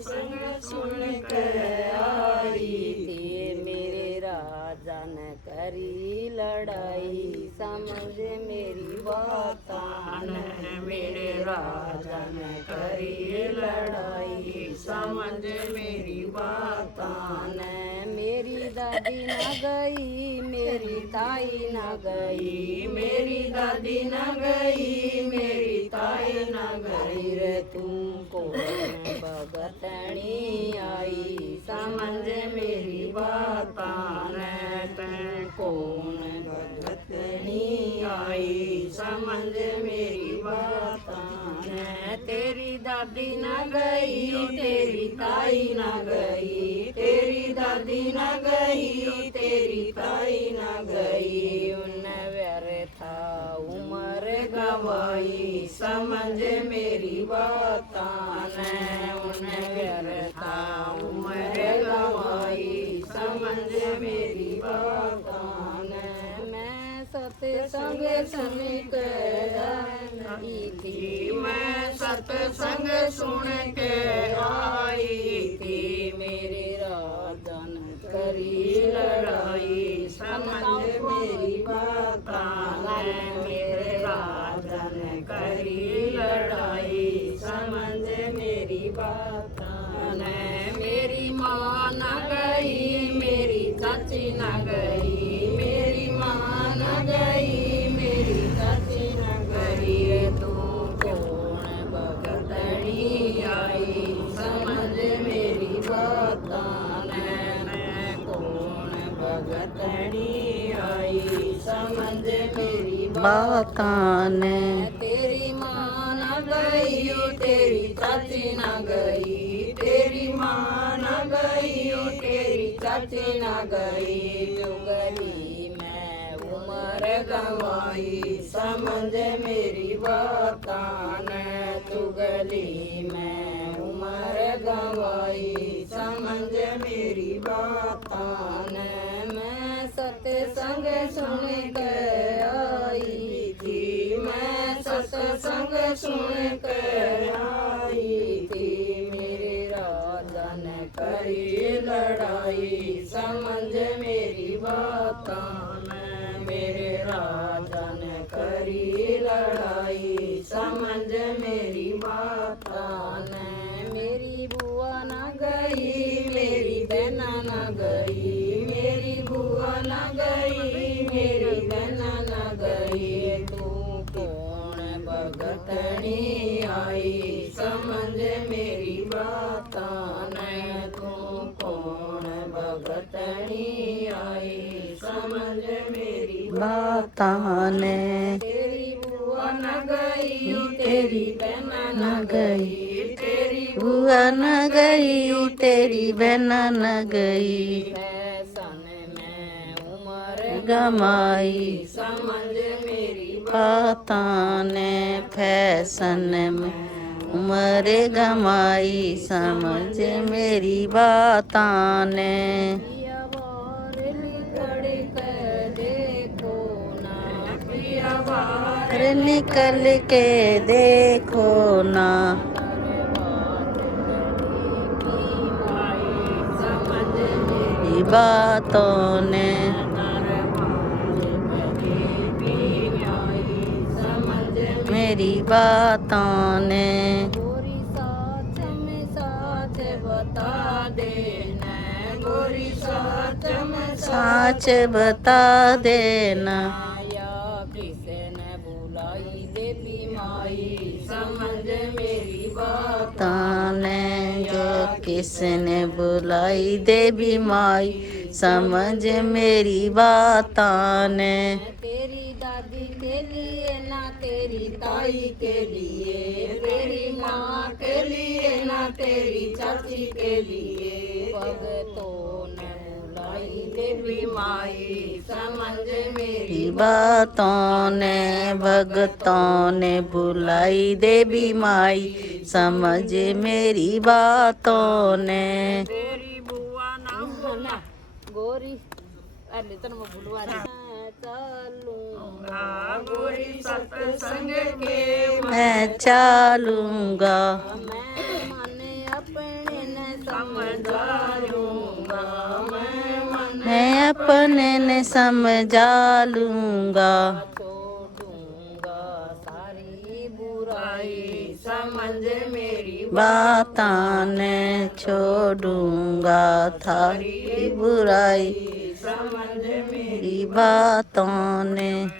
संग सुन के आई थी। मेरे राजा ने करी लड़ाई, समझ मेरी बात ने। मेरे राजा ने करी लड़ाई, समझ मेरी बात ने। मेरी दादी न गई, मेरी ताई न गई, मेरी दादी न गई, मेरी ताई न गई रे। तुमको भगतनी आई, समझ मेरी बात ने। तुमको भगतनी आई, समझ मेरी बात ने। तेरी दादी न गई, तेरी ताई न गई, तेरी दादी न गई, तेरी ताई न गई। उन व्यर्था उम्र गवाई, समझ मेरी बात ने। उन व्यर्था उम्र गवाई, समझ मेरी बात ने। मैं सत्संग सुन के आई थी, मैं सत्संग सुन के आई थी। मेरे राजा ने करी लड़ाई, समझ मेरी बात ने। मेरे राजा ने करी लड़ाई, समझ मेरी बात ने। मेरी माँ न गई, मेरी चाची न गई, मेरी माँ न गई, मेरी चाची न गई। तू कौन भगतनी आई, समझ मेरी बात ने। मैं कौन भगतनी आई, समझ मेरी बात ने। तेरी माँ न गई, तेरी चाची न गई, तेरी माँ न गई, तेरी चाची न गई। चुगली में उम्र गवाई, समझ मेरी बात ने। चुगली में उम्र गवाई, समझ मेरी बात ने। मैं सत्संग सुन के आई थी, मैं सत्संग सुन के आई थी। मेरे राजा ने करी लड़ाई, समझ मेरी बात ने। मेरे राजा ने करी लड़ाई, समझ मेरी बात ने। मेरी बुआ न गई, मेरी बहना न गई, मेरी बुआ न गई, मेरी बहना न गई। तू कौन भगतनी आई, समझ मेरी बात ने। तू कौन भगतनी आई, समझ मेरी बात ने। तेरी बुआ न गई, तेरी बहना न गई, तेरी बुआ न गई, तेरी बहना न गई। फैशन में उम्र गमाई, समझ मेरी बात ने। फैशन में उम्र गमाई, समझ मेरी बात ने। निकल के देखो ना, बातों ने। मेरी बातों ने। गोरी साच में साच बता देना, गोरी साच में साच बता देना। या किसने बुलाई देवी माई, समझ मेरी बात ने। जो किसने बुलाई देवी माई, समझ मेरी बात ने। तेरी दादी के लिए ना तेरी ताई के लिए, तेरी माँ के लिए ना तेरी चाची के लिए। भगतों ने बुलाई देवी माई, समझ मेरी बातों ने। भगतों ने बुलाई देवी माई, समझ मेरी बातों ने। तेरी बुआ ना गोरी अरे तन मैं भूलवा चलूंगा, गोरी सत्संग के मैं चलूंगा। मैं मन अपने समझा लूंगा मैं मैं अपने ने समझा लूंगा। छोड़ूंगा सारी बुराई समझ मेरी बातां ने छोड़ूंगा थारी बुराई समझ मेरी मेरी बातों ने।